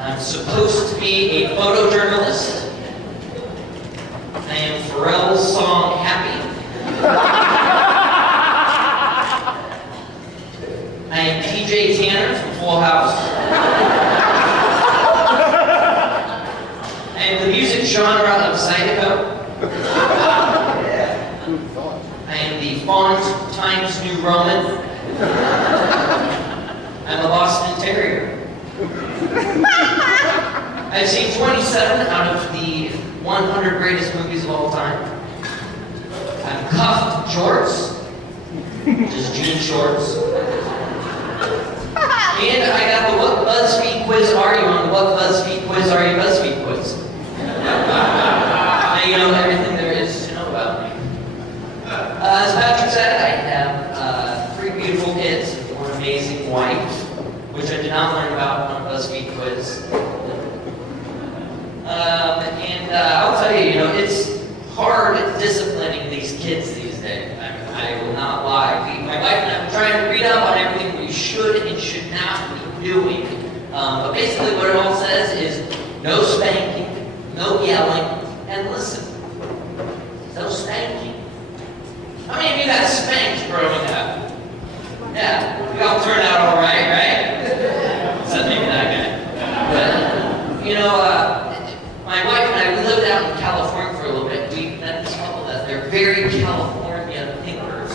I'm supposed to be a photojournalist. I am Pharrell's song Happy. I am TJ Tanner from Full House. I am the music genre of Zydeco. I am the font Times New Roman. I'm a Boston Terrier. I've seen 27 out of the 100 greatest movies of all time. I've cuffed shorts, just jean shorts. And I got the What BuzzFeed Quiz Are You on the What BuzzFeed Quiz Are You BuzzFeed Quiz. Now you know everything there is to know about me. As Patrick said, I have 3 beautiful kids and 1 amazing wife, which I did not learn about on a BuzzFeed quiz. I'll tell you, it's hard disciplining these kids these days. I will not lie. My wife and I are trying to read up on everything we should and should not be doing. But basically what it all says is no spanking, no yelling, and listen. No spanking. How many of you got spanked growing up? Yeah, we all turned out all right, right? Except maybe that guy. But, my wife and I, we lived out in California for a little bit. We met this couple that they're very California thinkers.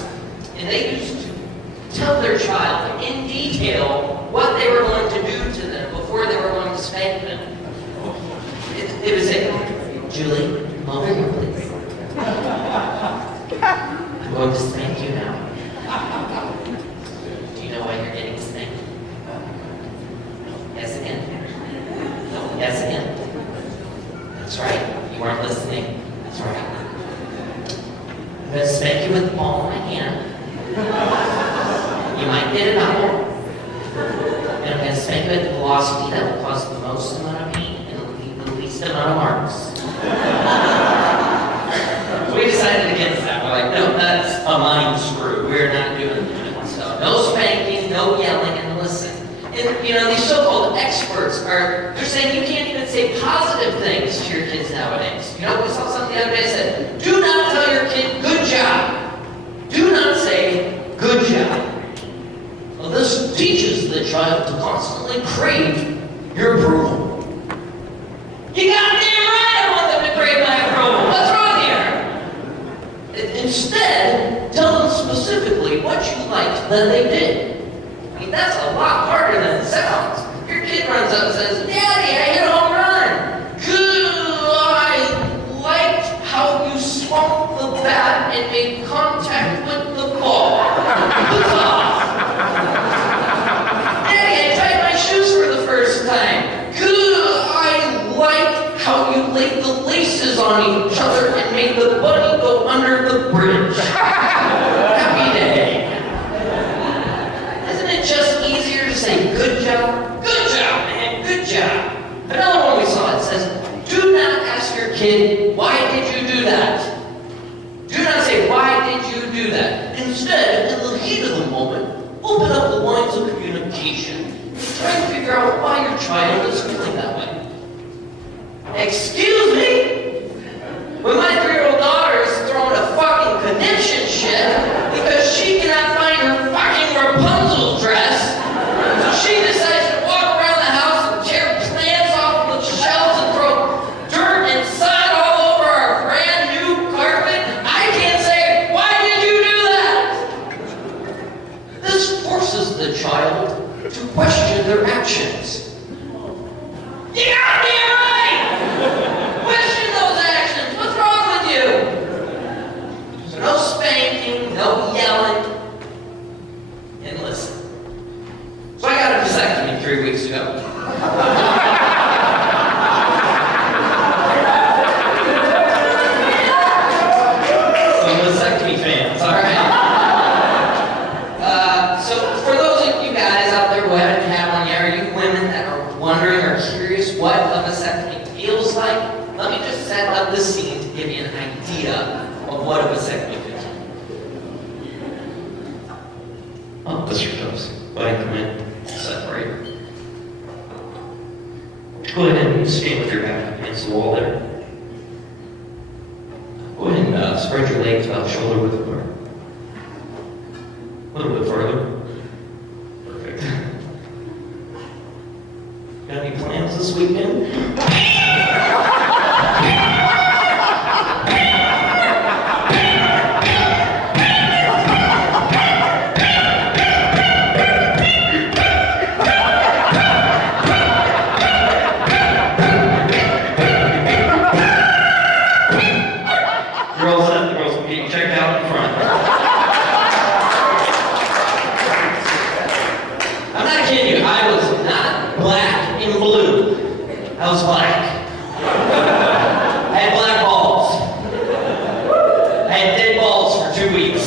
And they used to tell their child in detail what they were going to do to them before they were going to spank them. It would say, Julie, come over here, please. I'm going to spank you now. Do you know why you're getting spanked? Yes again. No, yes again. That's right. You weren't listening. That's right. I'm going to spank you with the palm of my hand. You might get an apple. And I'm going to spank you at the velocity that will cause the most amount of pain and leave the least amount of marks. We decided against that. We're like, no, that's a mind screw. We're not doing that. So no spanking, no yelling, and listen. And these so-called experts they're saying you can't even say positive things to your kids nowadays. We saw something the other day that said, do not tell your kid, good job. Do not say, good job. Well, this teaches the child to constantly crave your approval. You goddamn right I want them to crave my approval. What's wrong here? Instead, tell them specifically what you liked that they did. That's a lot harder than it sounds. Your kid runs up and says, Daddy, I hit a home run. Good, I liked how you swung the bat and made contact with the ball. Good off. Daddy, I tied my shoes for the first time. Good, I liked how you laid the laces on each other and made the bunny go under the bridge. Happy day. Just easier to say, good job, man, good job. Another one we saw, it says, do not ask your kid, why did you do that? Do not say, why did you do that? Instead, in the heat of the moment, open up the lines of communication and try to figure out why your child is feeling that way. Excuse me? When my 3-year-old daughter is throwing a fucking conniption shit because she cannot find her fucking Rapunzel dress, so she decides to walk around the house and tear plants off the shelves and throw dirt and sod all over our brand new carpet, I can't say, why did you do that? This forces the child to question their actions. You goddamn right! Question those actions. What's wrong with you? So no spanking, no yelling, and listen. So I got a vasectomy 3 weeks ago. Some vasectomy fans, all right? So for those of you guys out there who haven't had one yet, or you women that are wondering or curious what a vasectomy feels like, let me just set up the scene to give you an idea of what a vasectomy feels like. Oh, Mr. Tubbs, go ahead and come in. Separate. Go ahead and stand with your back against the wall there. Go ahead and spread your legs out shoulder width apart. A little bit further. Perfect. Got any plans this weekend? I was black. I had black balls. I had dead balls for 2 weeks.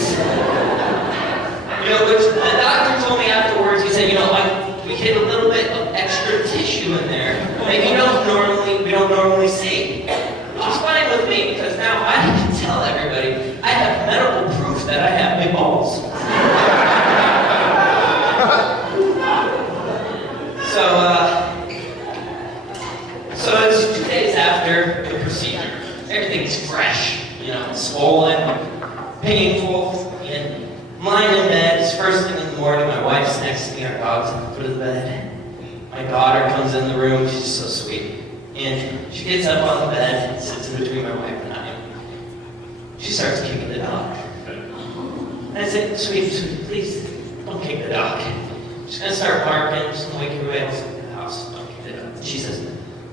Which the doctor told me afterwards, he said, we hit a little bit of extra tissue in there that we don't normally see. Which is fine with me, because now I can tell everybody I have medical proof that I have big balls. So it's 2 days after the procedure. Everything's fresh, swollen, painful, and I'm lying in bed. It's first thing in the morning. My wife's next to me. Our dog's at the foot of the bed. My daughter comes in the room. She's so sweet. And she gets up on the bed and sits in between my wife and I. She starts kicking the dog. And I said, sweet, please don't kick the dog. She's going to start barking. She's going to wake everybody else up in the house. Don't kick the dog. She says,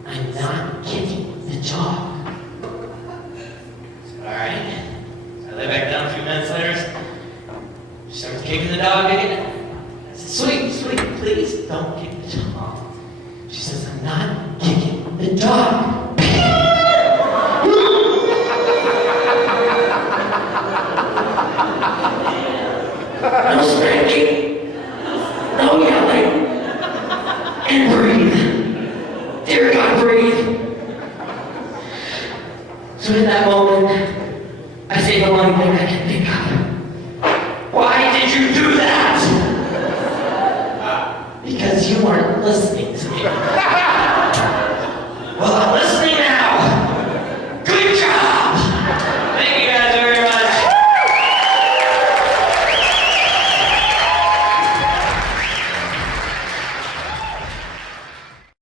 I'm not kicking the dog. All right. So I lay back down a few minutes later. She starts kicking the dog again. I said, sweet, please don't kick the dog. She says, I'm not kicking the dog. No spanking, no yelling, and breathe. Dear God, breathe. So in that moment, I say the one thing I can think of. Why did you do that? Because you weren't listening to me. Well,